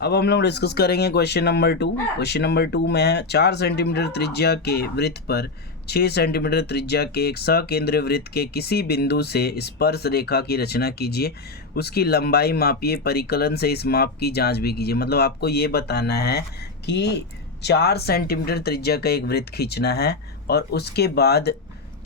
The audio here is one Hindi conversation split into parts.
अब हम लोग डिस्कस करेंगे क्वेश्चन नंबर 2। क्वेश्चन नंबर 2 में है 4 सेंटीमीटर त्रिज्या के वृत्त पर 6 सेंटीमीटर त्रिज्या के एक सकेंद्रीय वृत्त के किसी बिंदु से स्पर्श रेखा की रचना कीजिए, उसकी लंबाई मापिए, परिकलन से इस माप की जांच भी कीजिए। मतलब आपको ये बताना है कि 4 सेंटीमीटर त्रिज्या का एक वृत्त खींचना है और उसके बाद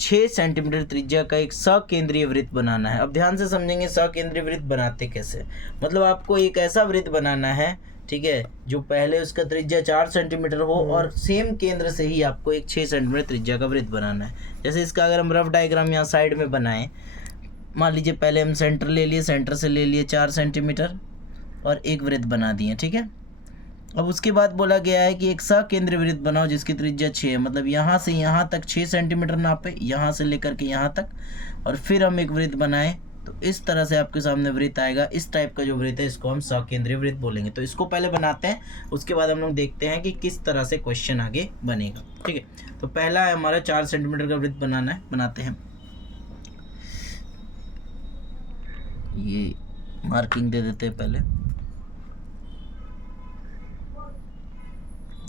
6 सेंटीमीटर त्रिज्या का एक सकेंद्रीय वृत्त बनाना है। अब ध्यान से समझेंगे सकेंद्रीय वृत्त बनाते कैसे। मतलब आपको एक ऐसा वृत्त बनाना है, ठीक है, जो पहले उसका त्रिज्या 4 सेंटीमीटर हो और सेम केंद्र से ही आपको एक 6 सेंटीमीटर त्रिज्या का वृत्त बनाना है। जैसे इसका अगर हम रफ डायग्राम यहाँ साइड में बनाएं, मान लीजिए पहले हम सेंटर ले लिए, सेंटर से ले लिए 4 सेंटीमीटर और एक वृत्त बना दिए, ठीक है। अब उसके बाद बोला गया है कि एक सकेंद्रीय वृत्त बनाओ जिसकी त्रिज्या 6 है। मतलब यहाँ से यहाँ तक 6 सेंटीमीटर नापे, यहाँ से लेकर के यहाँ तक, और फिर हम एक वृत्त बनाएं तो इस तरह से आपके सामने वृत्त आएगा। इस टाइप का जो वृत्त है इसको हम सकेंद्रीय वृत्त बोलेंगे। तो इसको पहले बनाते हैं, उसके बाद हम लोग देखते हैं कि किस तरह से क्वेश्चन आगे बनेगा, ठीक है। तो पहला है हमारा 4 सेंटीमीटर का वृत्त बनाना है, बनाते हैं। ये मार्किंग दे देते हैं पहले,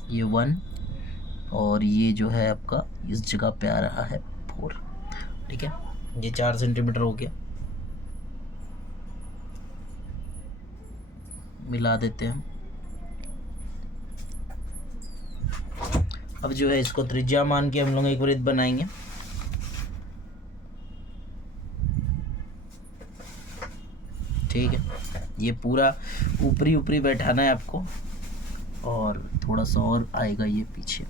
ये 1 और ये जो है आपका इस जगह पे आ रहा है 4, ठीक है। ये 4 सेंटीमीटर हो गया, मिला देते हैं। अब जो है इसको त्रिज्या मान के हम लोग एक वृत्त बनाएंगे। ठीक है, ये पूरा ऊपरी ऊपरी बैठाना है आपको और थोड़ा सा और आएगा ये पीछे।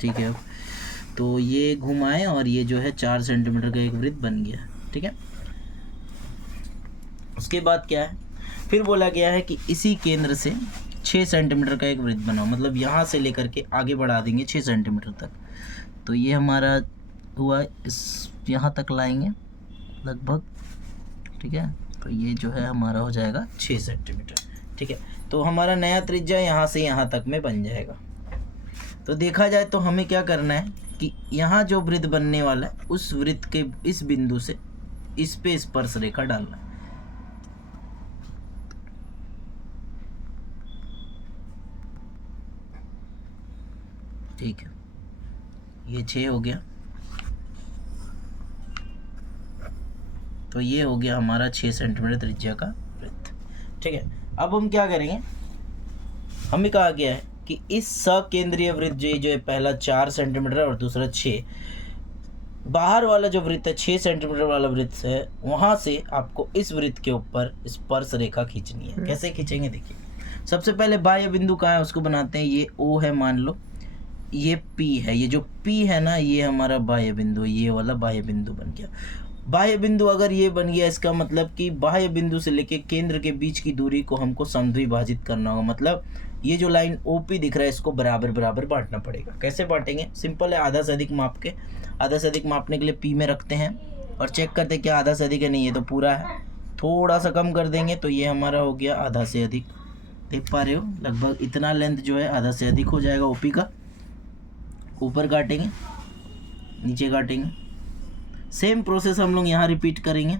ठीक है, तो ये घुमाएं और ये जो है 4 सेंटीमीटर का एक वृत्त बन गया, ठीक है। उसके बाद क्या है, फिर बोला गया है कि इसी केंद्र से 6 सेंटीमीटर का एक वृत्त बनाओ। मतलब यहाँ से लेकर के आगे बढ़ा देंगे 6 सेंटीमीटर तक। तो ये हमारा हुआ, इस यहाँ तक लाएंगे लगभग, ठीक है। तो ये जो है हमारा हो जाएगा 6 सेंटीमीटर, ठीक है। तो हमारा नया त्रिज्या यहाँ से यहाँ तक में बन जाएगा। तो देखा जाए तो हमें क्या करना है कि यहाँ जो वृत्त बनने वाला है उस वृत्त के इस बिंदु से इस पे स्पर्श रेखा डालना है। ठीक है, ये 6 हो गया। तो ये हो गया हमारा 6 सेंटीमीटर त्रिज्या का वृत्त, ठीक है। अब हम क्या करेंगे, हमें कहा गया है कि इस सकेंद्रीय वृत्त जो है पहला 4 सेंटीमीटर और दूसरा 6, बाहर वाला जो वृत्त है 6 सेंटीमीटर वाला वृत्त है, वहाँ से आपको इस वृत्त के ऊपर स्पर्श रेखा खींचनी है। कैसे खींचेंगे देखिए, सबसे पहले बाह्य बिंदु कहाँ है उसको बनाते हैं। ये O है मान लो, ये P है, ये जो P है ना ये हमारा बाह्य बिंदु, ये वाला बाह्य बिंदु बन गया। बाह्य बिंदु अगर ये बन गया, इसका मतलब कि बाह्य बिंदु से लेके केंद्र के बीच की दूरी को हमको समद्विभाजित करना होगा। मतलब ये जो लाइन OP दिख रहा है इसको बराबर बराबर बांटना पड़ेगा। कैसे बांटेंगे, सिंपल है, आधा से अधिक माप के, आधा से अधिक मापने के लिए P में रखते हैं और चेक करते हैं क्या आधा से अधिक है, नहीं है तो पूरा है। थोड़ा सा कम कर देंगे तो ये हमारा हो गया आधा से अधिक। देख पा रहे हो, लगभग इतना लेंथ जो है आधा से अधिक हो जाएगा OP का। ऊपर काटेंगे, नीचे काटेंगे, सेम प्रोसेस हम लोग यहाँ रिपीट करेंगे।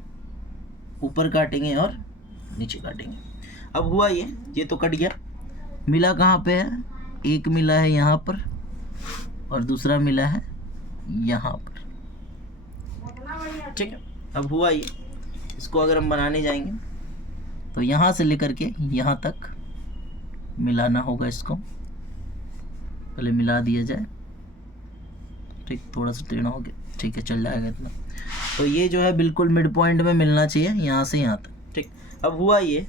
ऊपर काटेंगे और नीचे काटेंगे। अब हुआ ये तो कट गया। मिला कहाँ पे है, एक मिला है यहाँ पर और दूसरा मिला है यहाँ पर, ठीक है। अब हुआ ये, इसको अगर हम बनाने जाएंगे तो यहाँ से लेकर के यहाँ तक मिलाना होगा। इसको पहले मिला दिया जाए, ठीक, थोड़ा सा टेढ़ा हो गया, ठीक है, चल जाएगा इतना। तो ये जो है बिल्कुल मिड पॉइंट में मिलना चाहिए, यहाँ से यहाँ तक, ठीक। अब हुआ ये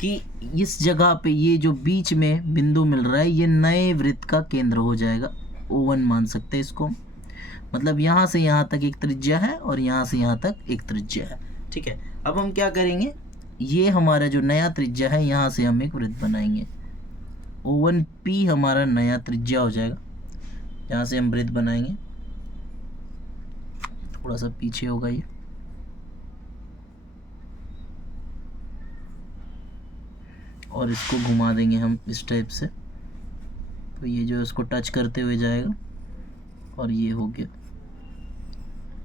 कि इस जगह पे ये जो बीच में बिंदु मिल रहा है ये नए वृत्त का केंद्र हो जाएगा। O1 मान सकते हैं इसको। मतलब यहाँ से यहाँ तक एक त्रिज्या है और यहाँ से यहाँ तक एक त्रिज्या है, ठीक है। अब हम क्या करेंगे, ये हमारा जो नया त्रिज्या है यहाँ से हम एक वृत्त बनाएंगे। O1P हमारा नया त्रिज्या हो जाएगा, यहाँ से हम वृत्त बनाएंगे। थोड़ा सा पीछे होगा ये, और इसको घुमा देंगे हम इस टाइप से। तो ये जो इसको टच करते हुए जाएगा और ये हो गया।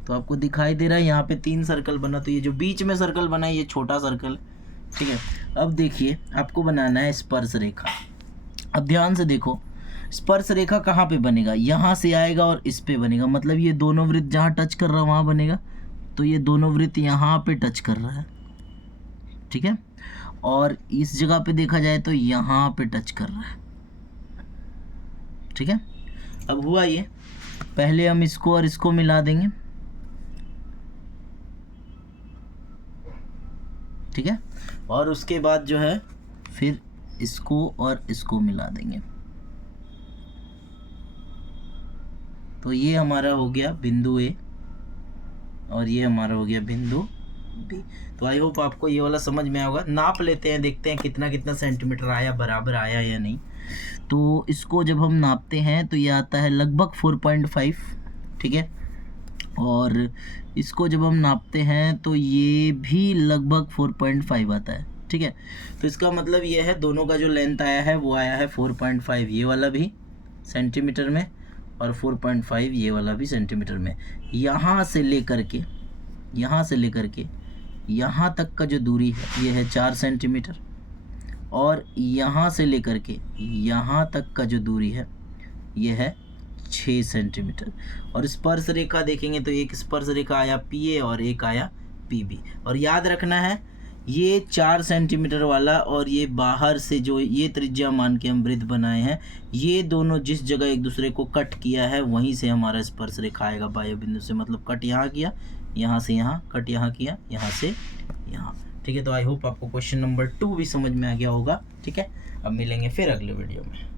तो आपको दिखाई दे रहा है यहाँ पे 3 सर्कल बना, तो ये जो बीच में सर्कल बना है ये छोटा सर्कल है, ठीक है। अब देखिए आपको बनाना है स्पर्श रेखा। अब ध्यान से देखो, स्पर्श रेखा कहाँ पे बनेगा, यहाँ से आएगा और इस पे बनेगा, मतलब ये दोनों वृत्त जहाँ टच कर रहा है वहाँ बनेगा। तो ये दोनों वृत्त यहाँ पे टच कर रहा है, ठीक है। और इस जगह पे देखा जाए तो यहाँ पे टच कर रहा है, ठीक है। अब हुआ ये, पहले हम इसको और इसको मिला देंगे, ठीक है। और उसके बाद जो है फिर इसको और इसको मिला देंगे। तो ये हमारा हो गया बिंदु ए और ये हमारा हो गया बिंदु बी। तो आई होप आपको ये वाला समझ में आया होगा। नाप लेते हैं, देखते हैं कितना कितना सेंटीमीटर आया, बराबर आया या नहीं। तो इसको जब हम नापते हैं तो ये आता है लगभग 4.5, ठीक है। और इसको जब हम नापते हैं तो ये भी लगभग 4.5 आता है, ठीक है। तो इसका मतलब ये है दोनों का जो लेंथ आया है वो आया है 4.5, ये वाला भी सेंटीमीटर में और 4.5 ये वाला भी सेंटीमीटर में। यहाँ से लेकर के यहाँ तक का जो दूरी है ये है 4 सेंटीमीटर और यहाँ से लेकर के यहाँ तक का जो दूरी है ये है 6 सेंटीमीटर। और स्पर्श रेखा देखेंगे तो एक स्पर्श रेखा आया PA और एक आया PB। और याद रखना है ये 4 सेंटीमीटर वाला और ये बाहर से जो ये त्रिज्या मान के हम वृत्त बनाए हैं, ये दोनों जिस जगह एक दूसरे को कट किया है वहीं से हमारा स्पर्श रेखा आएगा बाह्य बिंदु से। मतलब कट यहाँ किया, यहाँ से यहाँ, कट यहाँ किया, यहाँ से यहाँ, ठीक है। तो आई होप आपको क्वेश्चन नंबर 2 भी समझ में आ गया होगा, ठीक है। अब मिलेंगे फिर अगले वीडियो में।